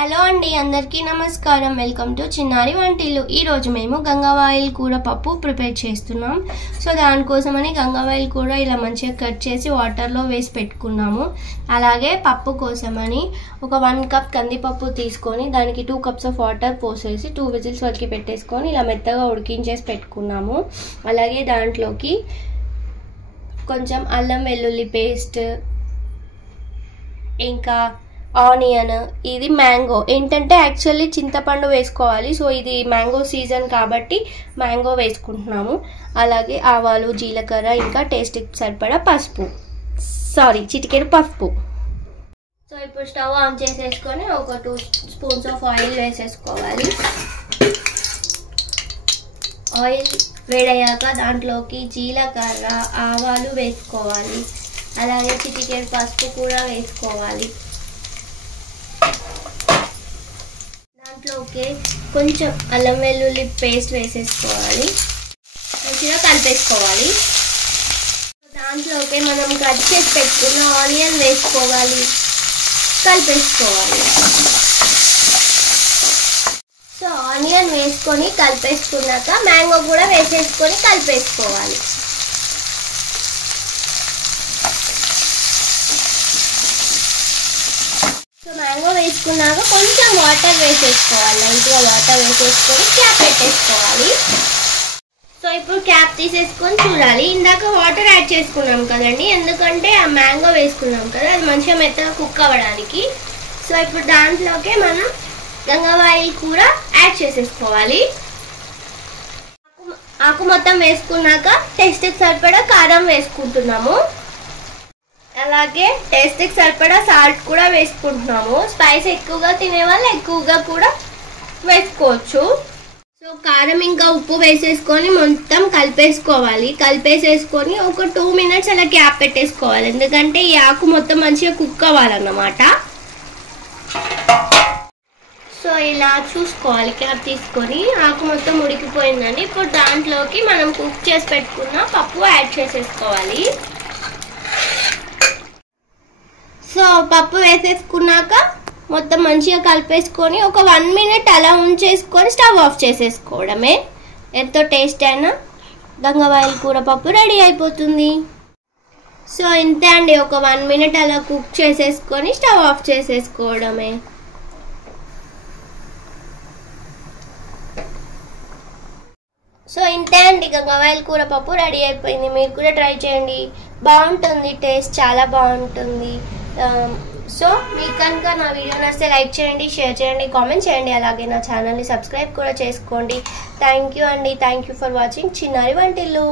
Hello అండి, అందరికీ నమస్కారం. వెల్కమ్ టు చిన్నారి వంటిల్లు. ఈరోజు మేము గంగవాయిల్ కూర పప్పు ప్రిపేర్ చేస్తున్నాం. సో దానికోసమని గంగవాయిల్ కూర ఇలా మంచిగా కట్ చేసి వాటర్లో వేసి పెట్టుకున్నాము. అలాగే పప్పు కోసమని ఒక 1 కప్ కందిపప్పు తీసుకొని దానికి 2 కప్స్ ఆఫ్ వాటర్ పోసేసి 2 విజిల్స్ వరకు పెట్టేసుకొని ఇలా మెత్తగా ఉడికించేసి పెట్టుకున్నాము. అలాగే దాంట్లోకి కొంచెం అల్లం వెల్లుల్లి పేస్ట్, ఇంకా ఆనియన్, ఇది మ్యాంగో. ఏంటంటే యాక్చువల్లీ చింతపండు వేసుకోవాలి, సో ఇది మ్యాంగో సీజన్ కాబట్టి మ్యాంగో వేసుకుంటున్నాము. అలాగే ఆవాలు, జీలకర్ర, ఇంకా టేస్ట్కి సరిపడా చిటికెడు పసుపు. సో ఇప్పుడు స్టవ్ ఆన్ చేసేసుకొని ఒక 2 స్పూన్స్ ఆఫ్ ఆయిల్ వేసేసుకోవాలి. ఆయిల్ వేడయ్యాక దాంట్లోకి జీలకర్ర, ఆవాలు వేసుకోవాలి. అలాగే చిటికెడు పసుపు కూడా వేసుకోవాలి. దాంట్లోకి కొంచెం అల్లం వెల్లుల్లి పేస్ట్ వేసేసుకోవాలి. మంచిగా కలిపేసుకోవాలి. దాంట్లోకి మనం కట్ చేసి పెట్టుకున్న ఆనియన్ వేసుకోవాలి, కలిపేసుకోవాలి. సో ఆనియన్ వేసుకొని కలిపేసుకున్నాక మ్యాంగో కూడా వేసేసుకొని కలిపేసుకోవాలి. సో మ్యాంగో వేసుకున్నాక కొంచెం వాటర్ వేసేసుకోవాలి. లైట్గా వాటర్ వేసేసుకొని క్యాప్ పెట్టేసుకోవాలి. సో ఇప్పుడు క్యాప్ తీసేసుకొని చూడాలి. ఇందాక వాటర్ యాడ్ చేసుకున్నాం కదండి, ఎందుకంటే ఆ మ్యాంగో వేసుకున్నాం కదా, అది మంచిగా మెత్తగా కుక్ అవ్వడానికి. సో ఇప్పుడు దాంట్లోకే మనం గంగవాయిల్ కూర యాడ్ చేసేసుకోవాలి. ఆకు మొత్తం వేసుకున్నాక టేస్ట్కి సరిపడా కారం వేసుకుంటున్నాము. అలాగే టేస్ట్కి సరిపడా సాల్ట్ కూడా వేసుకుంటున్నాము. స్పైస్ ఎక్కువగా తినే వాళ్ళు ఎక్కువగా కూడా వేసుకోవచ్చు. సో కారం ఇంకా ఉప్పు వేసేసుకొని మొత్తం కలిపేసుకోవాలి. కలిపేసేసుకొని ఒక 2 మినిట్స్ అలా క్యాప్ పెట్టేసుకోవాలి, ఎందుకంటే ఈ ఆకు మొత్తం మంచిగా కుక్ అవ్వాలన్నమాట. సో ఇలా చూసుకోవాలి. క్యాప్ తీసుకొని ఆకు మొత్తం ఉడికిపోయిందండి. ఇప్పుడు దాంట్లోకి మనం కుక్ చేసి పెట్టుకున్న పప్పు యాడ్ చేసేసుకోవాలి. సో పప్పు వేసేసుకున్నాక మొత్తం మంచిగా కలిపేసుకొని ఒక 1 మినిట్ అలా ఉంచేసుకొని స్టవ్ ఆఫ్ చేసేసుకోవడమే. ఎంతో టేస్ట్ అయినా గంగవాయిల్ కూర పప్పు రెడీ అయిపోతుంది. సో ఇంతే అండి, ఒక 1 మినిట్ అలా కుక్ చేసేసుకొని స్టవ్ ఆఫ్ చేసేసుకోవడమే. సో ఇంతే అండి, గంగవాయిల్ కూర పప్పు రెడీ అయిపోయింది. మీరు కూడా ట్రై చేయండి, బాగుంటుంది. టేస్ట్ చాలా బాగుంటుంది. సో మీకు కనుక నా వీడియో నచ్చితే లైక్ చేయండి, షేర్ చేయండి, కామెంట్ చేయండి. అలాగే నా ఛానల్ని సబ్స్క్రైబ్ కూడా చేసుకోండి. థ్యాంక్ యూ అండి. థ్యాంక్ యూ ఫర్ వాచింగ్ చిన్నారి వంటిల్లు.